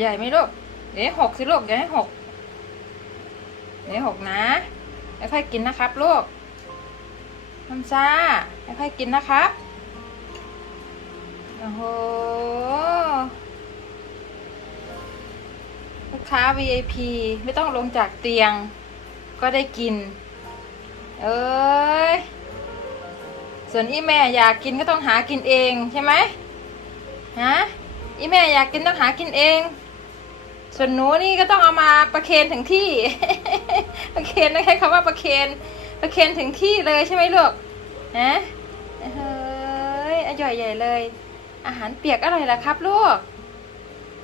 ใหญ่ไหมลูกเดี๋ยวให้หกสิลูกอย่าให้หกเดี๋ยวให้หกนะค่อยๆกินนะครับลูกน้ำซ่าค่อยๆกินนะครับโอ้โหลูกค้า VIP ไม่ต้องลงจากเตียง ก็ได้กิน เอ้ยส่วนอีแม่อยากกินก็ต้องหากินเองใช่ไหมฮะอีแม่อยากกินต้องหากินเอง ส่วนหนูนี่ก็ต้องเอามาประเคนถึงที่ ประเคนนะใช้คำว่าประเคนประเคนถึงที่เลยใช่ไหมลูกฮะเฮ้ยอร่อยใหญ่เลย อาหารเปียกอร่อยละครับลูก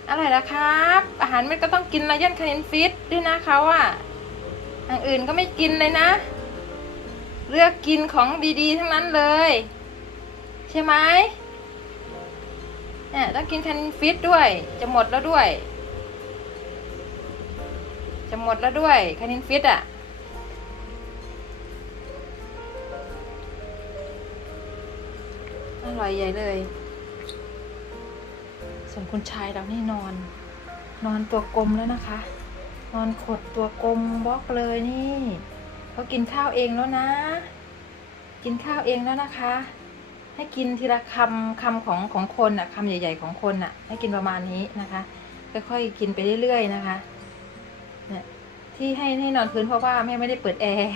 อร่อยละครับ อาหารมันก็ต้องกินไลยันคานินฟิตด้วยนะเขาอะอย่างอื่นก็ไม่กินเลยนะ เลือกกินของดีๆ ทั้งนั้นเลย ใช่ไหมเนี่ยต้องกินคานินฟิตด้วย จะหมดแล้วด้วย จะหมดแล้วด้วยคานินฟิตอะ อร่อยใหญ่เลย ส่วนคุณชายเรานี่นอน นอนตัวกลมแล้วนะคะ นอนขดตัวกลมบล็อกเลยนี่เขากินข้าวเองแล้วนะ กินข้าวเองแล้วนะคะ ให้กินทีละคำคำของของคนอะคำใหญ่ ๆ ของคนอะ ให้กินประมาณนี้นะคะค่อยๆกินไปเรื่อยๆนะคะ เนี่ยที่ให้ให้นอนพื้นเพราะว่าแม่ไม่ได้เปิดแอร์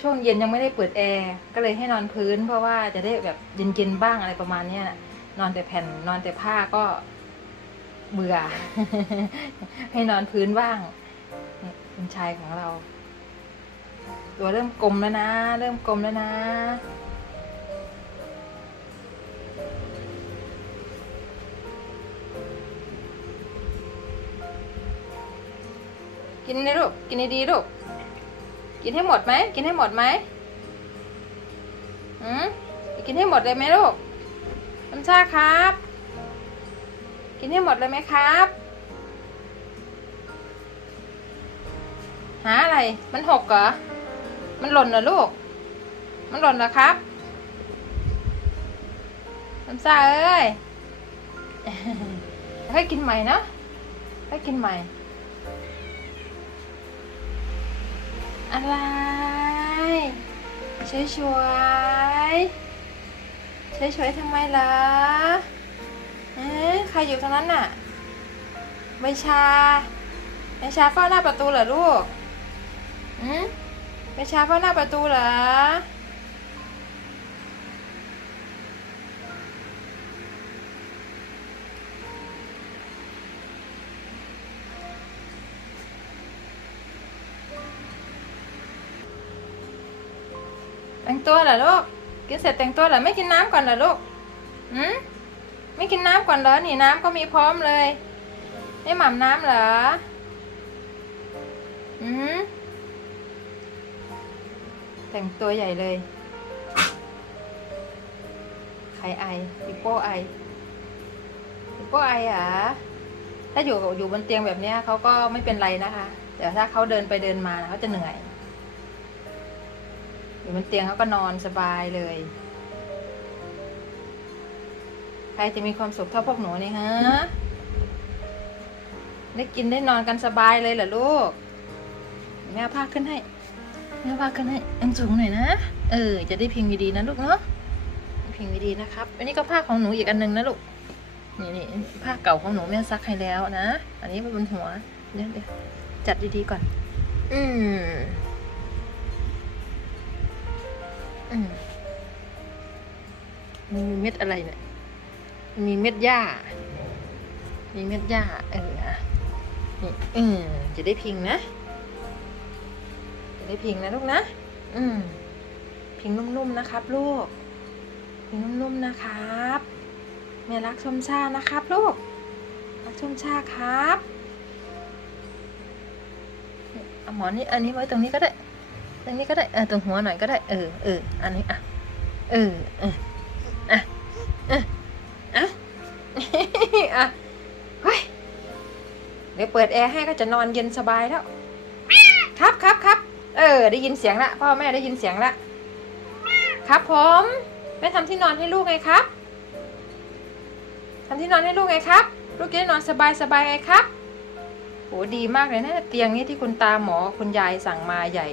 ช่วงเย็นยังไม่ได้เปิดแอร์ก็เลยให้นอนพื้น เพราะว่าจะได้แบบเย็นๆบ้างอะไรประมาณเนี้ยนอนแต่แผ่นนอนแต่ผ้าก็เบื่อ ให้นอนพื้นบ้างคุณชายของเรา ตัวเริ่มกลมแล้วนะ เริ่มกลมแล้วนะ กินเลยลูก กินดีๆลูก กินให้หมดไหม กินให้หมดไหมอืมกินให้หมดเลยไหมลูกน้ำชาครับ กินให้หมดเลยไหมครับ หาอะไร มันหกเหรอ มันหล่นเหรอลูก มันหล่นเหรอครับน้ำชาเอ้ยให้กินใหม่นะให้กินใหม่ อะไรช่วยๆเฉยช่วยช่วยๆทำไมล่ะเอ๊ะใครอยู่ตรงนั้นน่ะใบชาใบชาเฝ้าหน้าประตูเหรอลูกอืมใบชาเฝ้าหน้าประตูเหรอ ตัวเหรอลูก กินเสร็จแต่งตัวเหรอไม่กินน้ำก่อนเหรอลูกอืมไม่กินน้ำก่อนเหรอนี่น้ำก็มีพร้อมเลยไม่หม่ำน้ำเหรออืมแต่งตัวใหญ่เลย ใครไอปิโป้ไอปิโป้ไออะถ้าอยู่อยู่บนเตียงแบบเนี้ยเขาก็ไม่เป็นไรนะคะ แต่ถ้าเขาเดินไปเดินมาเขาจะเหนื่อย อยู่บนเตียงเขาก็นอนสบายเลย ใครจะมีความสุขเท่าพวกหนูนี่ฮะ ได้กินได้นอนกันสบายเลยเหรอลูก แม่เอาผ้าขึ้นให้ แม่เอาผ้าขึ้นให้อันสูงหน่อยนะ เออ จะได้พิงดีๆนะลูกเนาะ พิงดีๆนะครับ อันนี้ก็ผ้าของหนูอีกอันหนึงนะลูก นี่นี่ผ้าเก่าของหนูแม่ซักให้แล้วนะ อันนี้เป็นบนหัว เดี๋ยวจัดดีๆก่อน อืม อืมมันมีเม็ดอะไรเนี่ย มีเม็ดหญ้า มีเม็ดหญ้า เอออะนี่เออจะได้พิงนะ จะได้พิงนะลูกนะ อืม พิงนุ่มๆนะครับ ลูก พิงนุ่มๆนะครับแม่รักชมชานะครับลูก รักชมชาครับเอาหมอนนี่อันนี้ไว้ตรงนี้ก็ได้ ตรงนี้ก็ได้เออตรงหัวหน่อยก็ได้เออเอออันนี้อะเออเอออะอะอะอะเฮ้ยเดี๋ยวเปิดแอร์ให้ก็จะนอนเย็นสบายแล้วครับครับครับเออ ได้ยินเสียงละพ่อแม่ได้ยินเสียงละครับผมแม่ทำที่นอนให้ลูกไงครับทำที่นอนให้ลูกไงครับ ลูกจะได้นอนสบายสบายไงครับโหดีมากเลยนะเตียงนี้ที่คุณตาหมอคุณยายสั่งมาใหญ่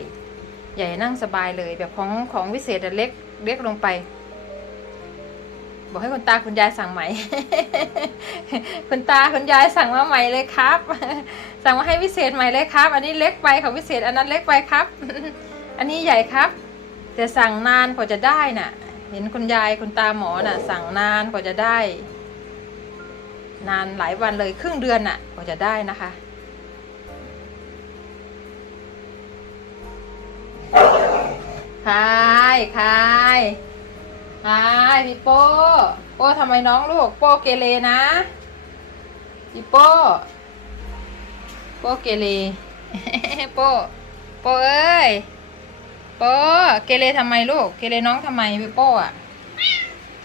ใหญ่นั่งสบายเลยแบบของของวิเศษอะเล็กเล็กลงไป บอกให้คุณตาคุณยายสั่งใหม่ คุณตาคุณยายสั่งมาใหม่เลยครับ สั่งมาให้วิเศษใหม่เลยครับ อันนี้เล็กไปของวิเศษอันนั้นเล็กไปครับ อันนี้ใหญ่ครับแต่สั่งนานกว่าจะได้น่ะ เห็นคุณยายคุณตาหมอน่ะ สั่งนานกว่าจะได้ นานหลายวันเลยครึ่งเดือนน่ะ กว่าจะได้นะคะ คายคายคายพี่โป้โป้ทำไมน้องลูกโป้เกเรนะพี่โป้โป้เกเรโป้โป้เอ้ยโป้เกเรทำไมลูกเกเรน้องทำไมพี่โป้อะ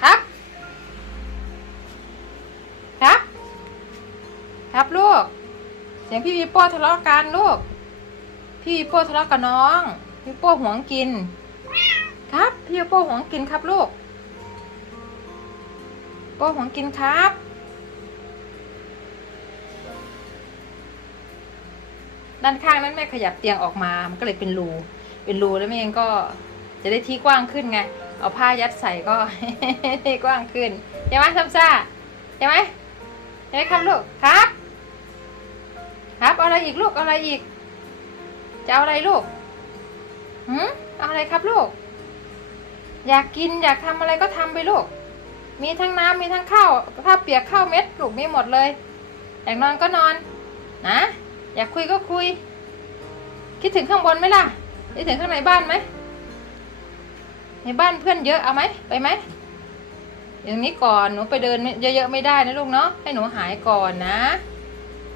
ครับครับ ครับลูก เสียงพี่วิโป้ทะเลาะกันลูก พี่วิโป้ทะเลาะกับน้อง พี่โป้หวงกิน ครับ พี่โป้หวงกินครับลูก โป้หวงกินครับ ด้านข้างนั้นแม่ขยับเตียงออกมา มันก็เลยเป็นรู เป็นรูแล้วแม่เองก็จะได้ที่กว้างขึ้นไง เอาผ้ายัดใส่ก็กว้างขึ้นใช่ไหมซัมซ่าใช่ไหมใช่ไหมครับลูก ครับ ครับเอาอะไรอีกลูกเอาอะไรอีก จะเอาอะไรลูกหืมเอาอะไรครับลูก อยากกินอยากทำอะไรก็ทำไปลูก มีทั้งน้ำมีทั้งข้าวข้าเปียกข้าวเม็ดลูกมีหมดเลย อยากนอนก็นอนนะ อยากคุยก็คุย คิดถึงข้างบนไหมล่ะคิดถึงข้างในบ้านไหมในบ้านเพื่อนเยอะเอาไหมไปไหมอย่างนี้ก่อนหนูไปเดินเยอะๆไม่ได้นะลูกเนาะให้หนูหายก่อนนะ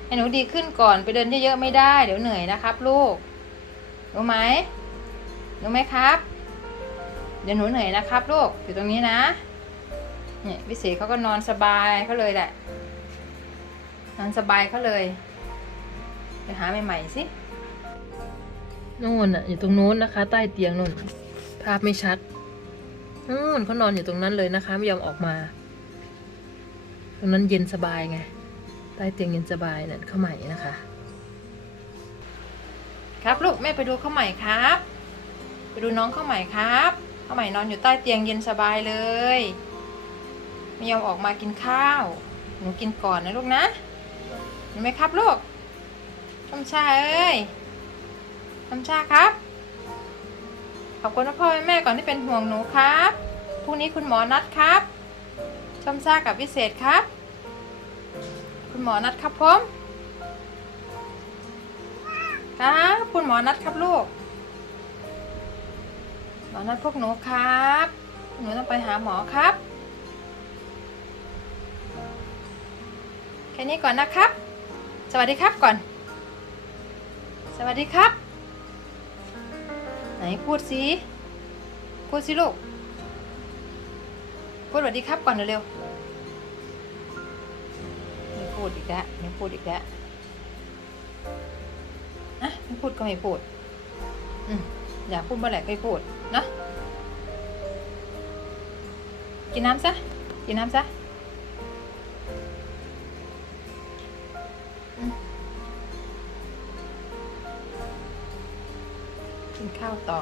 ให้หนูดีขึ้นก่อนไปเดินเยอะๆไม่ได้ เดี๋ยวเหนื่อยนะครับ ลูกรู้ไหมรู้ไหมครับ เดี๋ยวหนูเหนื่อยนะครับลูกอยู่ตรงนี้นะเนี่ยวิเศษเขาก็นอนสบายเขาเลยแหละ นอนสบายเขาเลยไปหาใหม่ๆสินู่นอะอยู่ตรงนู้นนะคะ ใต้เตียงนู่น ภาพไม่ชัดนู่นเขานอนอยู่ตรงนั้นเลยนะคะ ไม่ยอมออกมา ตรงนั้นเย็นสบายไง ใต้เตียงเย็นสบายนั่นข้าวใหม่นะคะ ครับลูกแม่ไปดูข้าวใหม่ครับ ไปดูน้องข้าวใหม่ครับ ข้าวใหมนอนอยู่ใต้เตียงเย็นสบายเลย ไม่ยอมออกมากินข้าว หนูกินก่อนนะลูกนะเห็นไหมครับลูกชมชาเอ้ยชมชาครับ ขอบคุณพ่อแม่ก่อนที่เป็นห่วงหนูครับพรุ่งนี้คุณหมอนัดครับชมชากับวิเศษครับ คุณหมอนัดครับผมครับคุณหมอนัดครับลูก อนัดพวกหนูครับ หนูต้องไปหาหมอครับ แค่นี้ก่อนนะครับ สวัสดีครับก่อน สวัสดีครับ ไหนพูดสิพูดสิลูกพูดสวัสดีครับก่อนเร็วๆไม่พูดอีกแล้วไม่พูดอีกแล้วอะไม่พูดก็ไม่พูด อืม อยากพูดเมื่อไหร่ก็ให้พูดเนะกินน้ำซะกินน้ำซะกินข้าวต่อ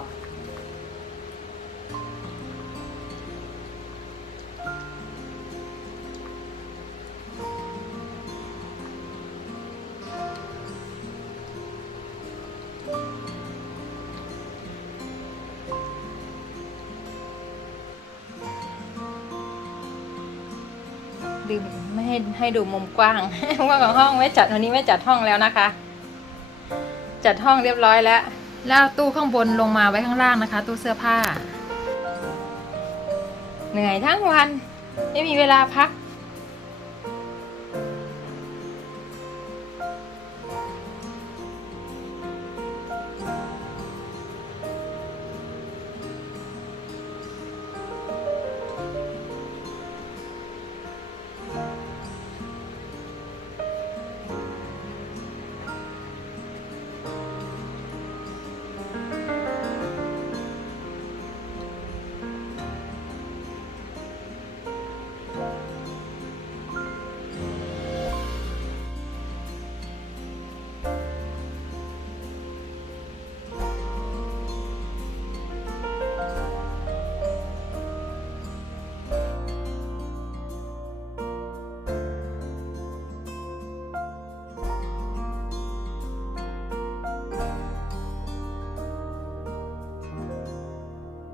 ลืมไม่ให้ให้ดูมุมกว้างว่าของห้องไม่จัดวันนี้ไม่จัดห้องแล้วนะคะ จัดห้องเรียบร้อยแล้ว แล้วตู้ข้างบนลงมาไว้ข้างล่างนะคะ ตู้เสื้อผ้า เหนื่อยทั้งวัน ไม่มีเวลาพัก